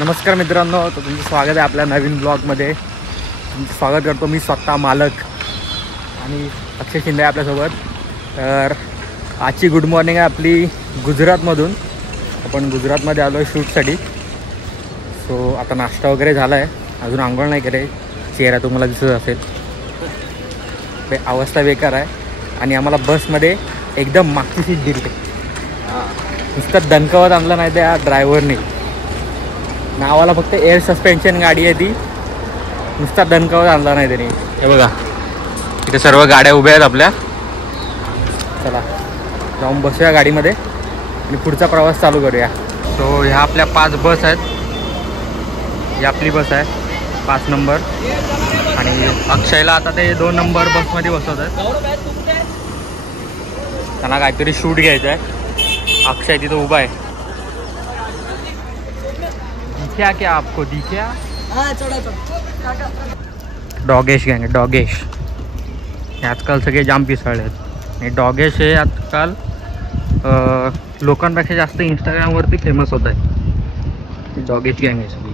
नमस्कार मित्रांनो, तर तुमचं स्वागत आहे आपल्या नवीन ब्लॉगमध्ये. तुमचं स्वागत करतो मी स्वतः मालक आणि अक्षय शिंदे आपल्यासोबत. तर आजची गुड मॉर्निंग आहे आपली गुजरातमधून. आपण गुजरातमध्ये आलो आहे शूटसाठी. सो आता नाश्ता वगैरे झाला आहे, अजून आंघोळ नाही करे. चेहरा तुम्हाला दिसत असेल, अवस्था बेकार आहे. आणि आम्हाला बसमध्ये एकदम मागची सीट दिली. नुसतं दणकावत आणलं नाही त्या ड्रायव्हरने. नावाला फक्त एअर सस्पेन्शन गाडी आहे ती, नुसता दणकावत आणला नाही त्याने. हे बघा, इथे सर्व गाड्या उभ्या आहेत आपल्या. चला जाऊन बसूया गाडीमध्ये आणि पुढचा प्रवास चालू करूया. सो ह्या आपल्या 5 बस आहेत. ही आपली बस आहे 5 नंबर. आणि अक्षयला आता ते 2 नंबर बसमध्ये बसवत आहेत. त्यांना काहीतरी शूट घ्यायचं आहे. अक्षय तिथं उभा आहे. दिख्या क्या आपको, दिख्या? डॉगेश गँग, डॉगेश हे आजकाल सगळे जाम पिसाळले आहेत. आणि डॉगेश हे आजकाल लोकांपेक्षा जास्त इंस्टाग्रामवरती फेमस होत आहे. डॉगेश गँग आहे सगळी.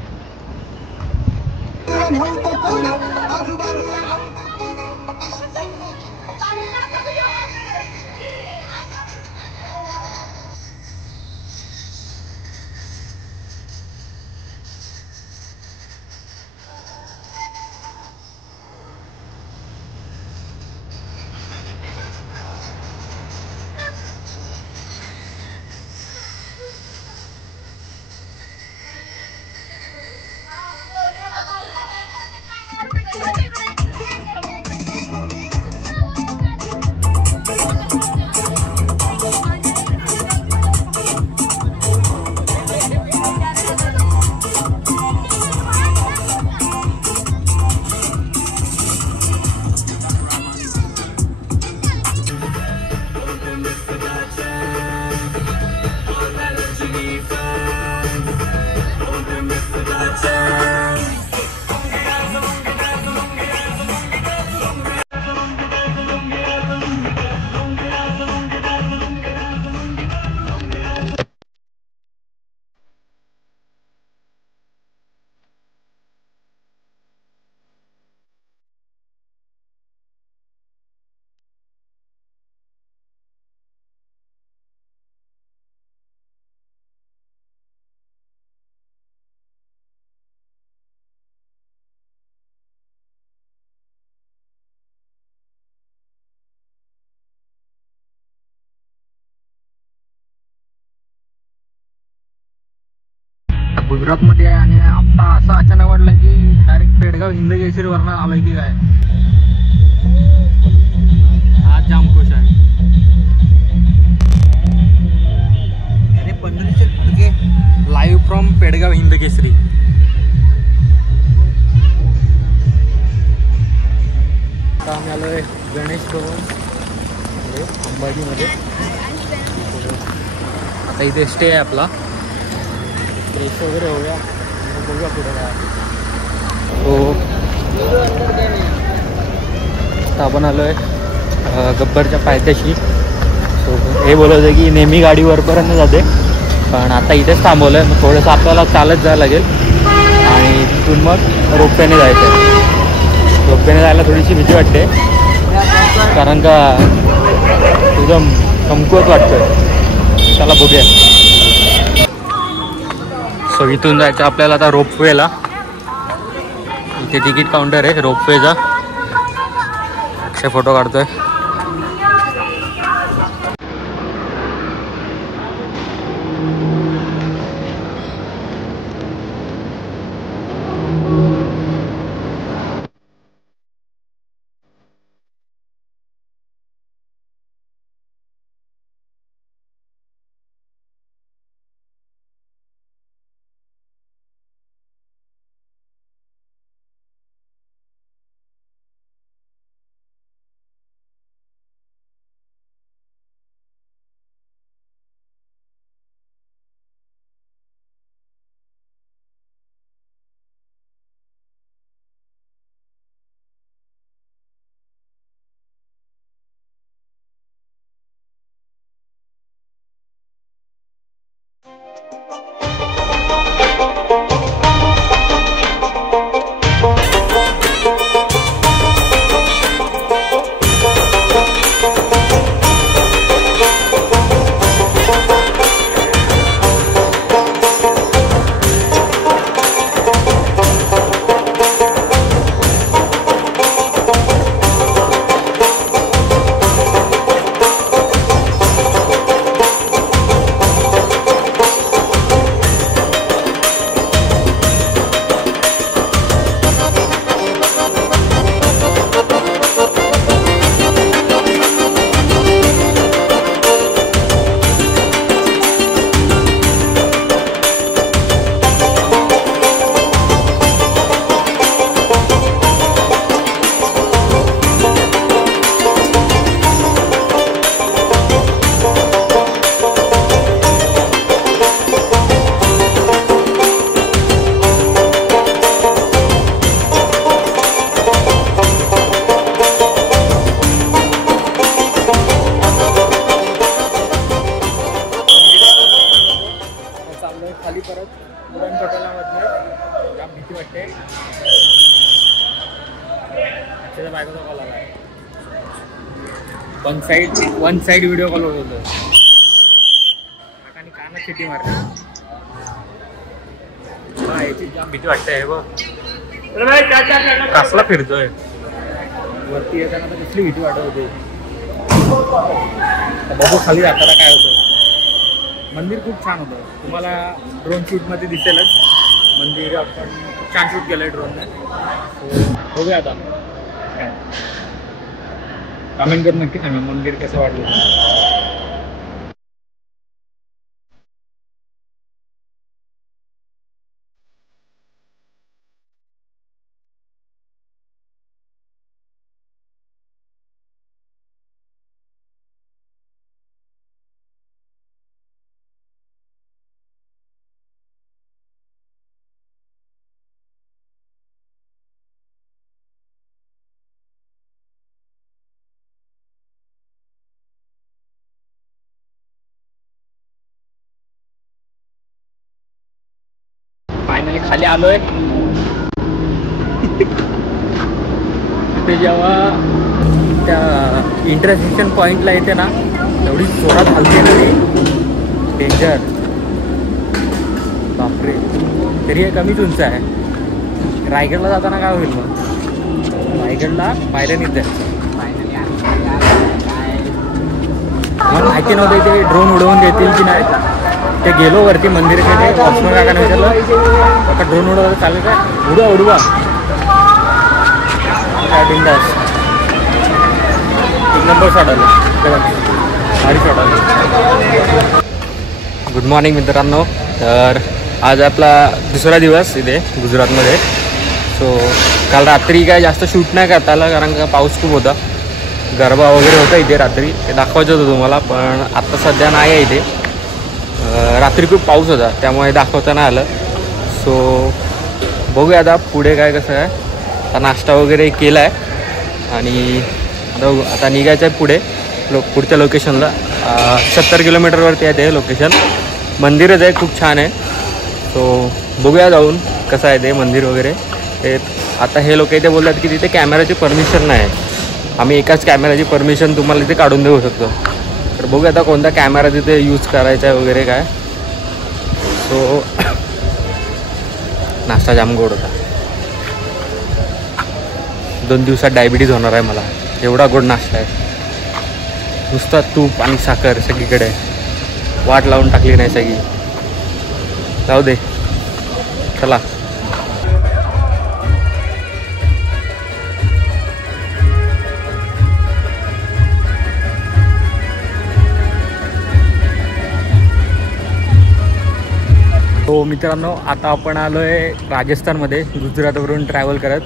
गुजरातमध्ये आहे आणि आत्ता असं अचानक वाटलं की डायरेक्ट पेडगाव हिंदकेसरीवरनं आलोय की काय. आज जाम खुश आहे. अरे 1500 लाईव्ह फ्रॉम पेडगाव हिंदकेसरी. आता आम्ही आलो आहे गणेश भवन अंबाजीमध्ये. आता इथे स्टे आहे आपला. फ्रेश वगैरे होऊया, बघूया पुढे काय. हो, आता आपण आलो आहे गब्बरच्या पायथ्याशी. सो हे बोलत होते की नेहमी गाडी वरपर्यंत जाते, पण आता इथेच थांबवलं आहे. मग थोडंसं आपल्याला चालत जायला लागेल आणि तिथून मग रोपवेने जायचं आहे. रोपवेने जायला थोडीशी भीती वाटते, कारण का एकदम कमकुवत वाटतोय. चला बघूया. सो इथून जायचं आपल्याला आता रोपवेला. इथे तिकीट काउंटर आहे रोपवेचा. अक्षय फोटो काढतोय. खाली परत उडान पटोलामधनं जाम भीती वाटते. त्याच्या बायकोचा कॉल आला आहे. वन साइड व्हिडिओ कॉल होत होतो. आणि कानात सिटी मारते. याची जाम भीती वाटते. बघ कसला फिरतोय वरती येताना तर कसली भीती वाटत होती. बघू खाली जाताना काय होतं. मंदिर खूप छान होतं. तुम्हाला ड्रोन शूटमध्ये दिसेलच. मंदिर आपण खूप छान शूट केलं आहे ड्रोनने. बघूया आता. कमेंट करून नक्की सांगा मंदिर कसं वाटलं. फायनली खाली आलोय. ते जेव्हा त्या इंटरसेक्शन पॉइंटला येते ना एवढी जोरात हलते ना ती. डेंजर. बापरे. तरी हे कमीच उंच आहे. रायगडला जाताना काय होईल मग. रायगडला पायऱ्यानीच जायचं. मला माहिती नव्हतं इथे ड्रोन उडवून देतील की नाही. ते गेलो वरती मंदिराकडे. लक्ष्मण काकाने विचारलं आता ड्रोन उडवायला चालेल काय. उडवा काय बिंदास. एक नंबर शॉट आला. भारी शॉट आला. गुड मॉर्निंग मित्रांनो. तर आज आपला दुसरा दिवस इथे गुजरातमध्ये. सो काल रात्री काय जास्त शूट नाही करता आलं कारण का पाऊस खूप होता. गरबा वगैरे होता इथे रात्री. ते दाखवायचं होतं तुम्हाला पण आत्ता सध्या नाही आहे इथे. रात्री खूप पाऊस होता त्यामुळे दाखवता नाही आलं. सो बघूया आता पुढे काय कसं आहे. आता नाश्ता वगैरे केला आहे आणि आता निघायचं आहे पुढे पुढच्या लोकेशनला. 70 किलोमीटरवरती आहे ते लोकेशन. मंदिरच आहे खूप छान आहे. सो बघूया जाऊन कसं आहे ते मंदिर वगैरे. ते आता हे लोक इथे बोलतात की तिथे कॅमेराची परमिशन नाही आहे. आम्ही एकाच कॅमेराची परमिशन तुम्हाला इथे काढून देऊ शकतो. तर बघूया आता कोणता कॅमेरा तिथे यूज करायचा आहे वगैरे काय. सो नाश्ता जाम गोड होता. 2 दिवसात डायबिटीज होणार आहे मला. एवढा गोड नाश्ता आहे. नुसता तूप आणि साखर सगळीकडे. वाट लावून टाकली नाही सगळी. जाऊ दे चला. हो मित्रांनो आता आपण आलो आहे राजस्थानमध्ये. गुजरातवरून ट्रॅव्हल करत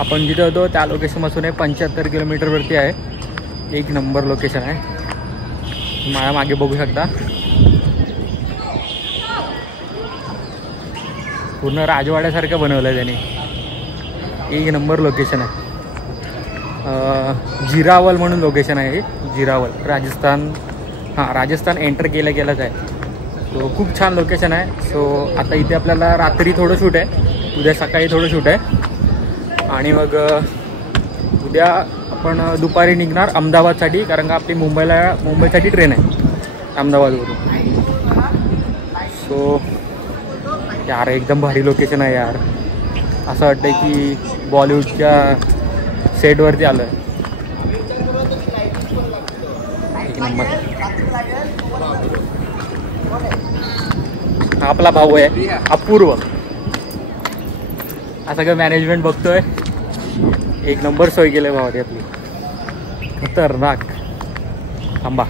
आपण जिथे होतो त्या लोकेशनपासून 75 किलोमीटरवरती आहे. एक नंबर लोकेशन आहे. माझ्या मागे बघू शकता. पूर्ण राजवाड्यासारखं बनवलं आहे त्याने. एक नंबर लोकेशन आहे. जिरावल म्हणून लोकेशन आहे. जिरावल राजस्थान. हां राजस्थान एंटर केलंच आहे. सो खूप छान लोकेशन आहे. सो आता इथे आपल्याला रात्री थोडं शूट आहे. उद्या सकाळी थोडं शूट आहे आणि मग उद्या आपण दुपारी निघणार अहमदाबादसाठी कारण का आपली मुंबईसाठी ट्रेन आहे अहमदाबादवरून. सो यार एकदम भारी लोकेशन आहे यार. असं वाटतं की बॉलिवूडच्या सेटवरती आलो आहे. एक नंबर. आपला भाऊ आहे अपूर्व. हा सगळं मॅनेजमेंट बघतोय. एक नंबर सोय केलं आहे भावाची आपली. खतरनाक. थांबा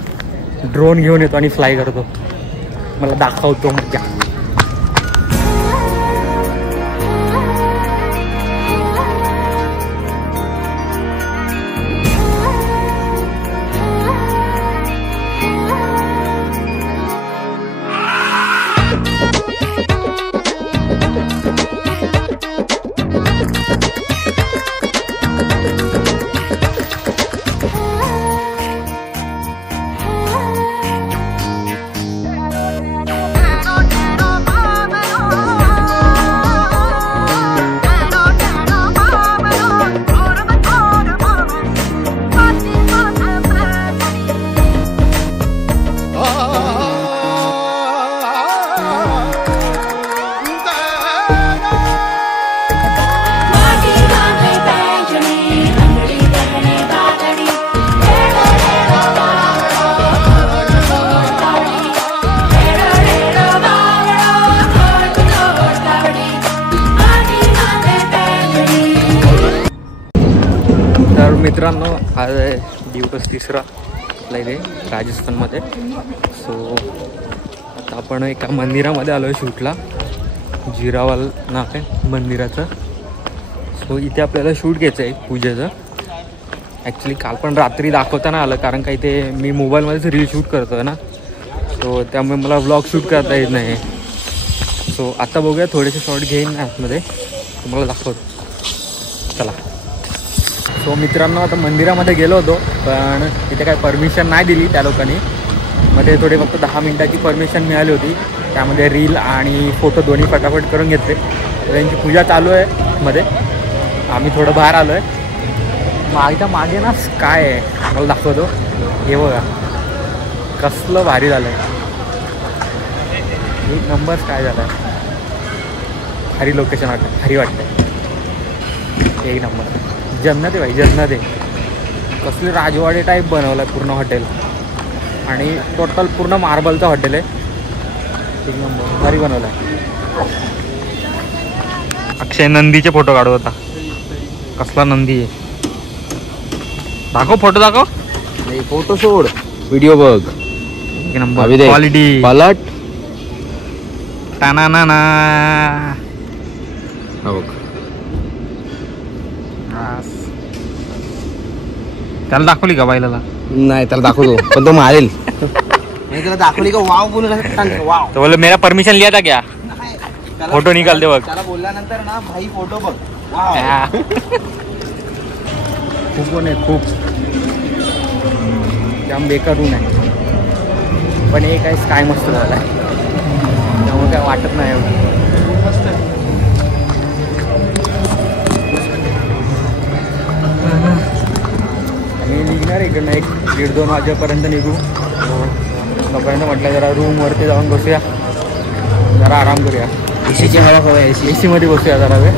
ड्रोन घेऊन येतो आणि फ्लाय करतो. मला दाखवतो मजा. मित्रांनो, हा दिवस तिसरा आपला इथे राजस्थानमध्ये. सो आता आपण एका मंदिरामध्ये आलो आहे शूटला. जिरावाल नाव आहे मंदिराचं. सो इथे आपल्याला शूट घ्यायचं आहे पूजेचं. ॲक्च्युली काल पण रात्री दाखवता नाही आलं, कारण काही ते मी मोबाईलमध्येच रील शूट करतो आहे ना, सो त्यामुळे मला व्लॉग शूट करता येत नाही. सो आता बघूया, थोडेसे शॉर्ट घेईन ॲपमध्ये, तुम्हाला दाखवतो. चला. सो मित्रांनो, आता मंदिरामध्ये गेलो होतो, पण तिथे काही परमिशन नाही दिली त्या लोकांनी. मध्ये थोडे फक्त 10 मिनिटाची परमिशन मिळाली होती. त्यामध्ये रील आणि फोटो दोन्ही फटाफट करून घेतले. त्यांची पूजा चालू आहे मध्ये. आम्ही थोडं बाहेर आलो आहे. मागच्या मागे ना काय आहे मला दाखवतो. हे बघा कसलं भारी झालं आहे. एक नंबर काय झालं आहे. भारी लोकेशन वाटतं, भारी वाटतं. एक नंबर जन्नत आहे भाई, जन्नत आहे. कसली राजवाडे टाईप बनवलं आहे पूर्ण हॉटेल. आणि टोटल पूर्ण मार्बलचं हॉटेल आहे. एक नंबर भारी बनवलं आहे. अक्षय नंदीचे फोटो काढत होता. कसला नंदी आहे. दाखव फोटो, दाखव. नाही फोटो सोड, व्हिडिओ बघ. एक नंबर क्वालिटी. पलट टाना ना ना. बघ त्याला दाखवली का बाईला? नाही त्याला दाखवतो, पण तो मारेल. नाही त्याला दाखवली का वाव बोलू वाव. तो बोले मेरा परमिशन लिया था क्या? फोटो निकालते बघ. त्याला बोलल्यानंतर ना भाई फोटो बघ. खूप पण आहे, खूप जाम बेकार ऊन आहे. पण हे काय स्काय मस्त झालं आहे, त्यामुळे काय वाटत नाही एवढं. आणि निघणार इकडनं 1-1.5-2 वाजेपर्यंत निघू. तोपर्यंत म्हटलं जरा रूमवरती जाऊन बसूया, जरा आराम करूया. एसीची हवा हवा. एसीमध्ये बसूया जरा वेळ.